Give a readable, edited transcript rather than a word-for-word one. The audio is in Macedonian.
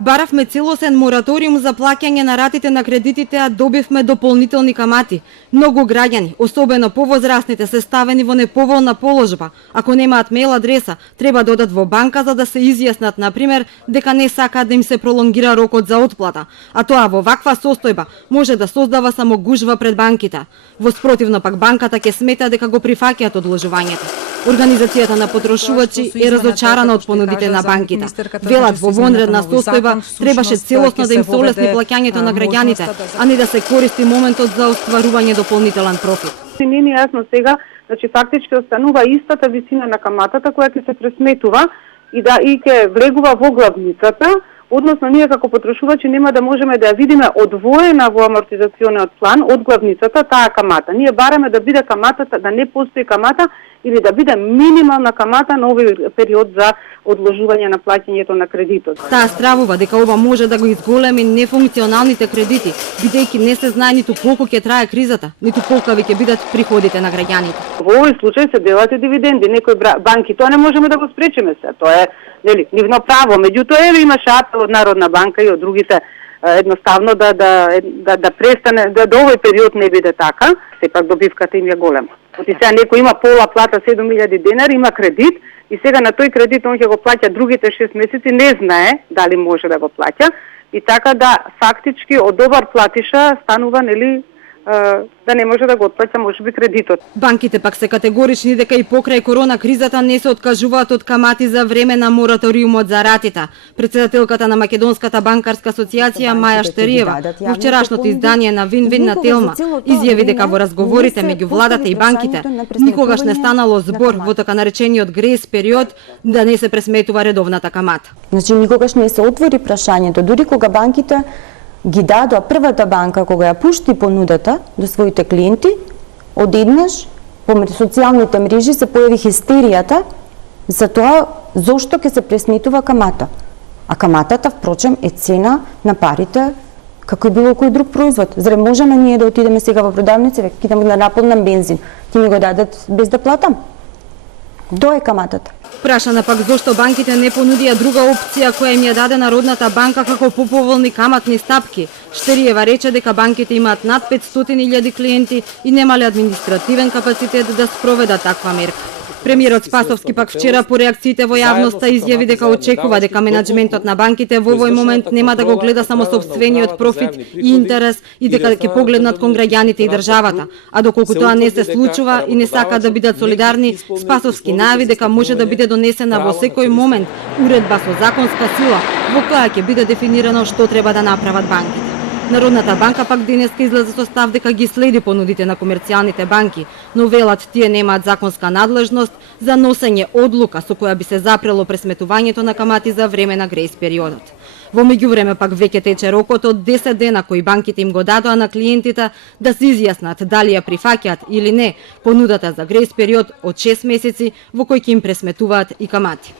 Баравме целосен мораториум за плаќање на ратите на кредитите, а добивме дополнителни камати. Многу граѓани, особено повозрастните, се ставени во неповолна положба. Ако немаат мејл адреса, треба да одат во банка за да се изјаснат, например, дека не сакаат да им се пролонгира рокот за отплата, а тоа во ваква состојба може да создава само гужва пред банките. Во спротивно пак банката ќе смета дека го прифаќаат одложувањето. Организацијата на потрошувачи е разочарана од понудите на банките. Велат во вонредна состојба требаше целосно да им се олесни плаќањето на граѓаните, а не да се користи моментот за остварување дополнителен профит. Не ни јасно сега, значи фактички останува истата висина на каматата која ќе се пресметува и ќе влегува во главницата, односно ние како потрошувачи нема да можеме да ја видиме одвоена во амортизациониот план од главницата таа камата. Ние бараме да биде каматата, да не постои камата или да биде минимална камата на овој период за одложување на плаќањето на кредитот. Таа стравува дека ова може да го изголеми нефункционалните кредити, бидејќи не се знае ниту колку ќе трае кризата, ниту колкави ќе бидат приходите на граѓаните. Во овој случај се делат и дивиденди, некои банки, тоа не можеме да го спречиме се, тоа е нивно право. Меѓутоа имаше апел од Народна банка и од другите едноставно да престане, да до овој период не биде така, сепак добивката им е голема. Оти сега некој има пола плата 7.000 денари, има кредит и сега на тој кредит он ќе го плаќа другите 6 месеци, не знае дали може да го плаќа и така да фактички од добар платиша станува да не може да го отплаќа можеби кредитот. Банките пак се категорични дека и покрај корона кризата не се откажуваат од камати за време на мораториумот за ратите. Председателката на Македонската банкарска асоциација Маја Штериева во вчерашното издание на Вин-Вин на Телма изјави дека во разговорите меѓу владата и банките никогаш не станало збор во така наречениот грейс период да не се пресметува редовната камата. Значи никогаш не се отвори прашањето, дури кога банките ги дадоа првата банка кога ја пушти понудата до своите клиенти, одеднаш по социјалните мрежи се појави хистеријата за тоа зошто ќе се пресметува камата. А каматата, впрочем, е цена на парите како и било кој друг производ. Заре можеме ние да отидеме сега во продавница, ќе идам да наполнам бензин, ти ми го дадат без да платам? Тоа е каматата. Прашана пак зошто банките не понудија друга опција која им ја даде Народната банка како поповолни каматни стапки. Штериева рече дека банките имаат над 500.000 клиенти и немале административен капацитет да спроведат таква мерка. Премиерот Спасовски пак вчера по реакциите во јавноста изјави дека очекува дека менаџментот на банките во овој момент нема да го гледа само сопствениот профит и интерес и дека ќе погледнат кон граѓаните и државата. А доколку тоа не се случува и не сакаат да бидат солидарни, Спасовски најави дека може да биде донесена во секој момент уредба со законска сила во која ќе биде дефинирано што треба да направат банките. Народната банка пак денеска излезе со став дека ги следи понудите на комерцијалните банки, но велат тие немаат законска надлежност за носење одлука со која би се запрело пресметувањето на камати за време на грейс периодот. Во меѓувреме пак веќе тече рокот од 10 дена кои банките им го дадоа на клиентите да се изјаснат дали ја прифаќаат или не понудата за грейс период од 6 месеци во кој ќе им пресметуваат и камати.